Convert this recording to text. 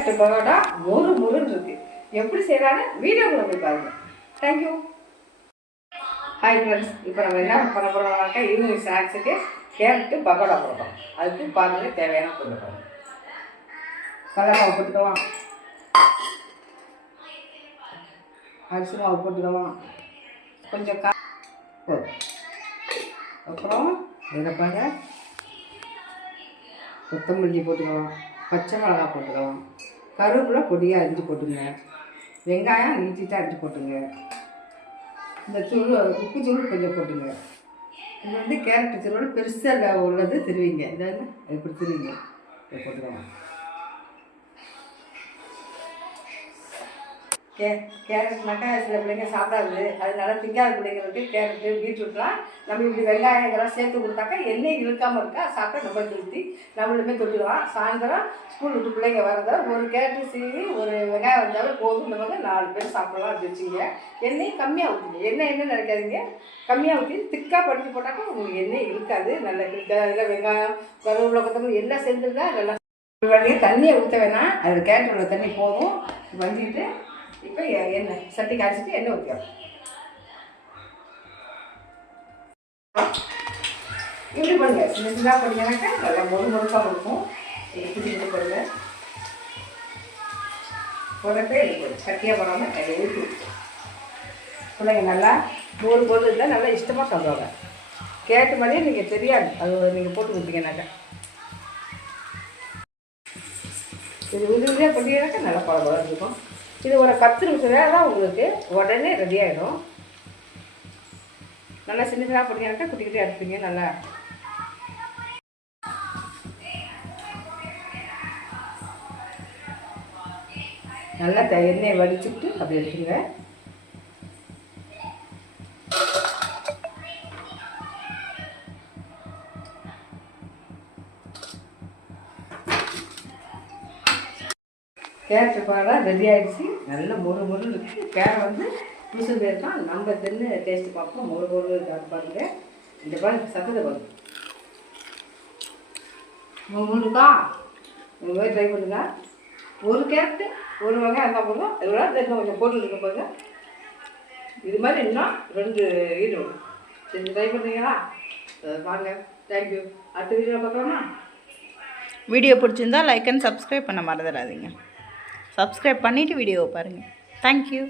Carrot parotta முருன்னு இருக்குது. எப்படி செய்யலான்னு வீடியோக்குள்ள போய் பாருங்கள். தேங்க்யூ. ஹாய் ஃப்ரெண்ட்ஸ், இப்போ நம்ம என்ன பண்ண போகிறோம்னாக்கா ஈவினிங் ஸ்நாக்ஸுக்கு கேரட்டு பக்கோடா போட்டோம். அதுக்கு பாருங்கள் தேவையான பொருட்கள். கடலை மாவு போட்டுக்கலாம், அரிசி மாவு போட்டுக்கலாம், கொஞ்சம் போதும். அப்புறம் இதில் பாருங்க கொத்தமல்லி போட்டுக்கலாம், பச்சை மிளகா போட்டுக்கலாம், கருவேப்பிலை பொடியாக அரிஞ்சு போட்டுங்க, வெங்காயம் நீட்டிட்டு அரிஞ்சு போட்டுங்க, இந்த உப்பு தூள் கொஞ்சம் போட்டுங்க. இது வந்து கேரட் திருவள் பெருசாக உள்ளது திருவிங்க, இதாங்க இப்படி திருவிங்க இதை போட்டுக்கலாம். கேரட்னாக்கா சில பிள்ளைங்க சாப்பிடாது, அதனால திங்காத பிள்ளைங்களுக்கு கேரட்டு பீட்ரூட்லாம் நம்ம இப்படி வெங்காயம் இதெல்லாம் சேர்த்து கொடுத்தாக்கா எண்ணெய் இழுக்காமல் இருக்கா சாப்பிட்டா ரொம்ப திருப்தி. நம்மளுமே தொட்டுக்கலாம். சாயந்தரம் ஸ்கூல் விட்டு பிள்ளைங்க வரதை ஒரு கேரட்டு சீவி ஒரு வெங்காயம் வந்தாலும் போதும், நமக்கு 4 பேர் சாப்பிடலாம். அப்படி வச்சுங்க. எண்ணெய் கம்மியாக ஊற்றுங்க. என்ன நினைக்காதீங்க, கம்மியாக ஊற்றி திக்காக படித்து போட்டாக்கா உங்களுக்கு எண்ணெய் இழுக்காது. நல்ல இதில் வெங்காயம் கருவேப்பிலை கொத்தமல்லி எல்லாம் சேர்ந்துருந்தா நல்லா தண்ணியை ஊற்ற வேணாம். அதில் கேரட்டோட தண்ணி போதும். வஞ்சிட்டு இப்போ எண்ணெய் சட்டி காய்ச்சிட்டு எண்ணெய் ஊற்றிடும். இப்படி பண்ணுங்க, சின்னதாக பண்ணிங்கனாக்கா நல்லா முழுக்காக கொடுக்கும். இப்படி இது பண்ணுங்க, உடனே இது சட்டியாக போடாமல் அதை ஊற்றி பிள்ளைங்க நல்லா போது இருந்தால் நல்லா இஷ்டமாக சாப்பிடுவாங்க. கேட்டு மாதிரியே நீங்கள் தெரியாது, அது நீங்கள் போட்டு கொடுத்தீங்கன்னாக்கா. இது உதவியாக பண்ணிங்கனாக்கா நல்லா பழம் இருக்கும். இது ஒரு 10 நிமிஷம் தான் உங்களுக்கு உடனே ரெடி ஆகிடும். நல்லா சின்னதாக பண்ணியாக்கா குட்டிக்கிட்டே அடிப்பீங்க. நல்லா நல்லா எண்ணெயை வடிச்சுட்டு அப்படி எடுத்துங்க. கேரட் பரோட்டா ரெடி ஆகிடுச்சு. நல்ல முறு இருக்குது. கேரை வந்து புதுசு போயிருக்கான். நம்ம தின்னு டேஸ்ட்டு பார்ப்போம். முறு இருக்காது பாருங்க. இந்த பாருங்க சத்தத்தை பாருங்க. முருக்கா இந்த மாதிரி ட்ரை பண்ணுங்க. ஒரு கேரட்டு ஒரு வெங்காயம் இருந்தால் போதும். இதோட தெரிஞ்ச கொஞ்சம் போட்டு இருக்க பாருங்க. இது மாதிரி இன்னும் 2 ஈடு செஞ்சு ட்ரை பண்ணுறீங்களா? வாங்க. தேங்க்யூ. அடுத்த வீடியோ பார்க்கலாமா? வீடியோ பிடிச்சிருந்தா லைக் அண்ட் சப்ஸ்கிரைப் பண்ண மறந்துடாதீங்க. சப்ஸ்கிரைப் பண்ணிவிட்டு வீடியோவை பாருங்கள். தேங்க்யூ.